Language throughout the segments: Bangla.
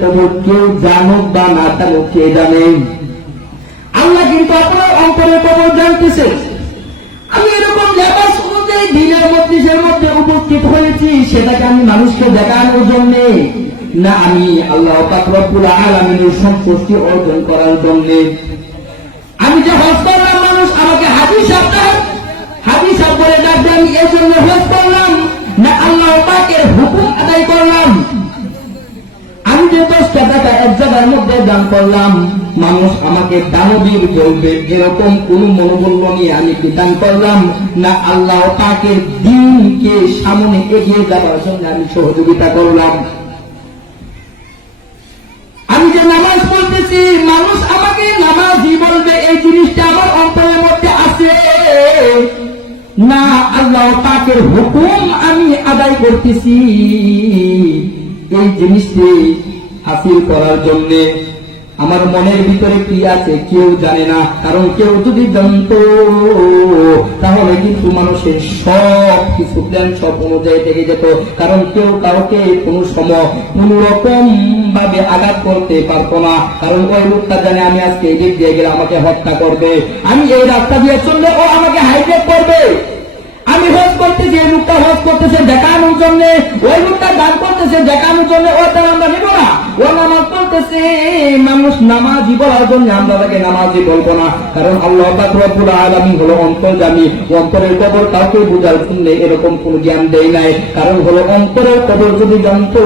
কবর কেউ জানুক বা না জানুক কে জানে, আল্লাহ কিন্তু আপনার অন্তরের কবর জানতেছে। আমি এরকম লেবাস অনুযায়ী দিনের মজলিসের মধ্যে উপস্থিত হয়েছি, সেটাকে আমি মানুষকে দেখানোর জন্য না, আমি আল্লাহ পাক রব্বুল আলামিনের সন্তুষ্টি অর্জন করার জন্য। আমি যে হজ করলাম, মানুষ আমাকে হাজী সাহেব বলে ডাকবে, আমি এই জন্য হজ করলাম না আল্লাহ পাকের হুকুম আদায় করলাম। আমি যে 10টা টাকা এক জায়গার মধ্যে দান করলাম, মানুষ আমাকে দানবীর বলবে, এরকম কোন মনোবল নিয়ে আমি কি দান করলাম না আল্লাহ পাকের দ্বীনকে সামনে এগিয়ে যাওয়ার জন্য আমি সহযোগিতা করলাম। আমি যে নামাজ পড়তেছি, মানুষ আমাকে নামাজি বলবে, এই জিনিসটা আমার অন্তরের মধ্যে আছে না আল্লাহ পাকের হুকুম আমি আদায় করতেছি। এই জিনিসটি হাসিল করার জন্য আমার মনের ভিতরে কি আছে কেউ জানে না, কারণ কেউ যদি জানতো তাহলে কিন্তু মানুষের সব কিছু প্ল্যান সব অনুযায়ী থেকে যেত, কারণ কেউ কাউকে কোন সময় কোন রকম ভাবে আঘাত করতে পারতো না, কারণ ওই লোকটা জানে আমি আজকে এই দিক দিয়ে গেলে আমাকে হত্যা করবে, আমি এই রাস্তা দিয়ে চললে ও আমাকে হাইজ্যাক করবে। আমি হজ করতেছি, এই লোকটা হজ করতেছে দেখানোর জন্য, ওই লোকটা দান করতেছে দেখানোর জন্য, ও তার আমরা নিব না। ও নামাজ পড়তেছে, মানুষ নামাজি বলার জন্য আমরা তাকে নামাজি বলবো না, কারণ আল্লাহ পাক রব্বুল আলামিন হলো অন্তর্যামী। অন্তরের কবর কাউকে বুঝার জন্য এরকম কোন জ্ঞান দেয় নাই, কারণ হলো অন্তরের কবর যদি জানতো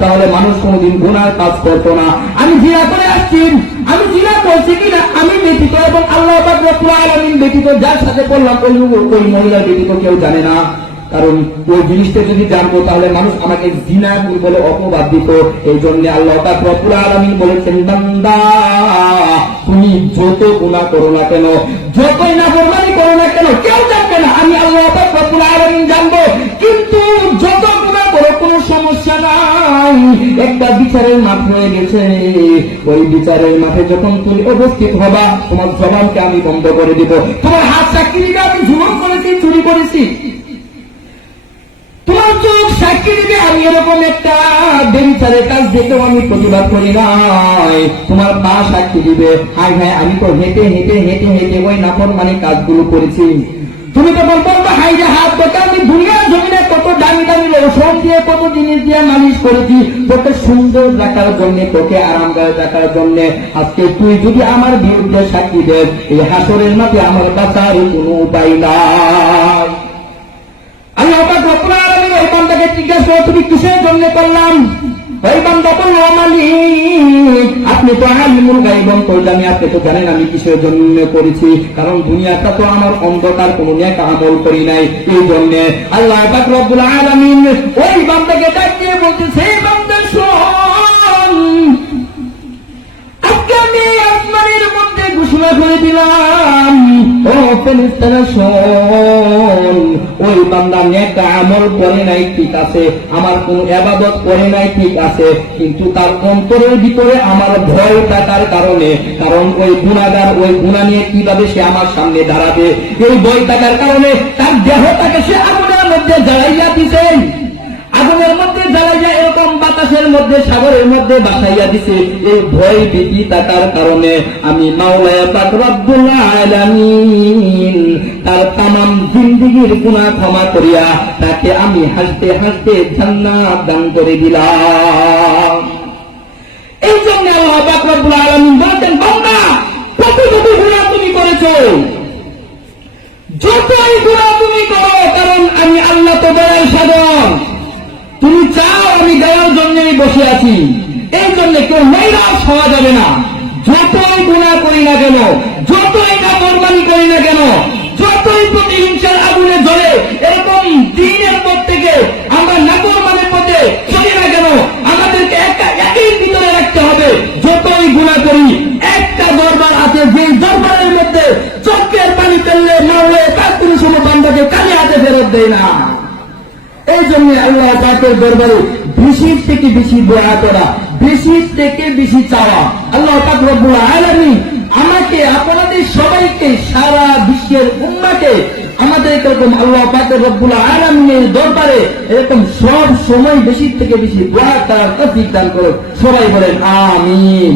তাহলে মানুষ কোনদিন গুনার কাজ করতো না। আমি জিনা করে আসছি, আমি জিনা করছি কিনা আমি ব্যতীত এবং আল্লাহ পাক রব্বুল আলামিন ব্যতীত যার সাথে করলাম ওই মহিলা ব্যতীত কেউ জানে না, কারণ ওই জিনিসটা যদি জানতো তাহলে মানুষ আমাকে জিনা বলে অপবাদ দিত। এই জন্য আল্লাহ পাক রব্বুল আলামিন বলেছেন, বান্দা তুমি যত গুনাহ করো না কেন, যতই নাফরমানি করো না কেন, কেউ জানবে না, আমি আল্লাহ পাক রব্বুল আলামিন জানবো। কিন্তু যত গুনাহ করো কোনো সমস্যা নাই, একটা বিচারের মাঠ হয়ে গেছে, ওই বিচারের মাঠে যখন তুমি উপস্থিত হবা তোমার জবানকে আমি বন্ধ করে দিব, তোমার হাত সাক্ষী দিবে আমি জুলুম করেছি, চুরি করেছি, তোমার চোখ সাক্ষী দিবে আমি এরকম একটা বেবিচারের কাজ দেখেও আমি প্রতিবাদ করি নাই, তোমার পা সাক্ষী দিবে হাই হাই আমি তো হেঁটে হেঁটে হেঁটে হেঁটে ওই নাফরমানি কাজগুলো করেছি। তুমি তো বলবো হাই যে হাত দেখে আমি দুনিয়ার জমিনে কত দামি দামি ঔষধ দিয়ে কত জিনিস দিয়ে মালিশ করেছি তোকে সুন্দর রাখার জন্য, তোকে আরামদায়ক রাখার জন্য। আজকে তুই যদি আমার বিরুদ্ধে সাক্ষী দেস, এই হাসরের মাঠে আমার বাঁচার কোনো উপায় নাই। আল্লাহ পাক রব্বুল আলামিন ওই বান্দাকে জিজ্ঞাসা করে তুমি কিসের জন্য করলাম? ওই বান্দা বলল মালিক আপনি তো আলিমুল গায়ব অন্তর্যামী, আপনি তো জানেন আমি কিসের জন্য করেছি, কারণ দুনিয়াটা তো আমার অন্ধকার, কোনো নেক আমল করি নাই, এই জন্য। আল্লাহ পাক রব্বুল আলামিন ওই বান্দাকে ডাকিয়ে বলতেছে, হে বান্দা শোন, আজকে আমি আসমানের মধ্যে ঘোষণা করে দিলাম, ও ফেরেশতারা শোন, ওই বান্দা নেক আমল করে নাই ঠিক আছে, আমার কোন ইবাদত করে নাই ঠিক আছে, কিন্তু তার অন্তরের ভিতরে আমার ভয় থাকার কারণে, কারণ ওই গুনাহগার ওই গুনাহ নিয়ে কিভাবে সে আমার সামনে দাঁড়াবে, এই ভয় থাকার কারণে তার দেহটাকে সে আগুনের মধ্যে জ্বালাইয়া দিছে, আগুনের মধ্যে জ্বালাইয়া এরকম বাতাসের মধ্যে সাগরের মধ্যে বাসাইয়া দিছে। এই ভয় ভীতি থাকার কারণে আমি মাওলা পাক রব্বুল আলামিন তার তামাম জিন্দেগীর গুনাহ ক্ষমা করিয়া তাকে আমি হাসতে হাসতে জান্নাত দান করে দিলাম। এই জন্য আল্লাহ পাক রব্বুল আলামিন বলেন, বান্দা কতটুকু গুনাহ তুমি করেছো, যতই গুনাহ তুমি করো, কারণ আমি আল্লাহ তো দয়ার সাগর, তুমি চাও আমি দেওয়ার জন্যই বসে আছি, এই জন্য কেউ নৈরাশ হওয়া যাবে না। যতই গুনাহ করি না কেন, যতই নাফরমানি করি না কেন, যতই প্রতিহিংসার আগুনে জ্বলে এরকম দিনের পর থেকে আমরা নাফরমানের পথে চলি না কেন, আমাদেরকে একটা একই ভিতরে রাখতে হবে। যতই গুনাহ করি একটা দরবার আছে, যে দরবারের মধ্যে চোখের পানি ফেললে মারলে তার কোন সময় বান্দাকে কানে হাতে ফেরত দেয় না। এই জন্য আল্লাহ পাকের দরবারে বেশি থেকে বেশি দোয়া করা, বেশি থেকে বেশি চাওয়া। আল্লাহ পাক রব্বুল আলামিন আমাকে আপনাদের সবাইকে সারা বিশ্বের উম্মাহকে আমাদের এরকম আল্লাহ পাকের রব্বুল আলামিনের দরবারে এরকম সব সময় বেশি থেকে বেশি দোয়া করার তৌফিক দান করো। সবাই বলেন আমিন।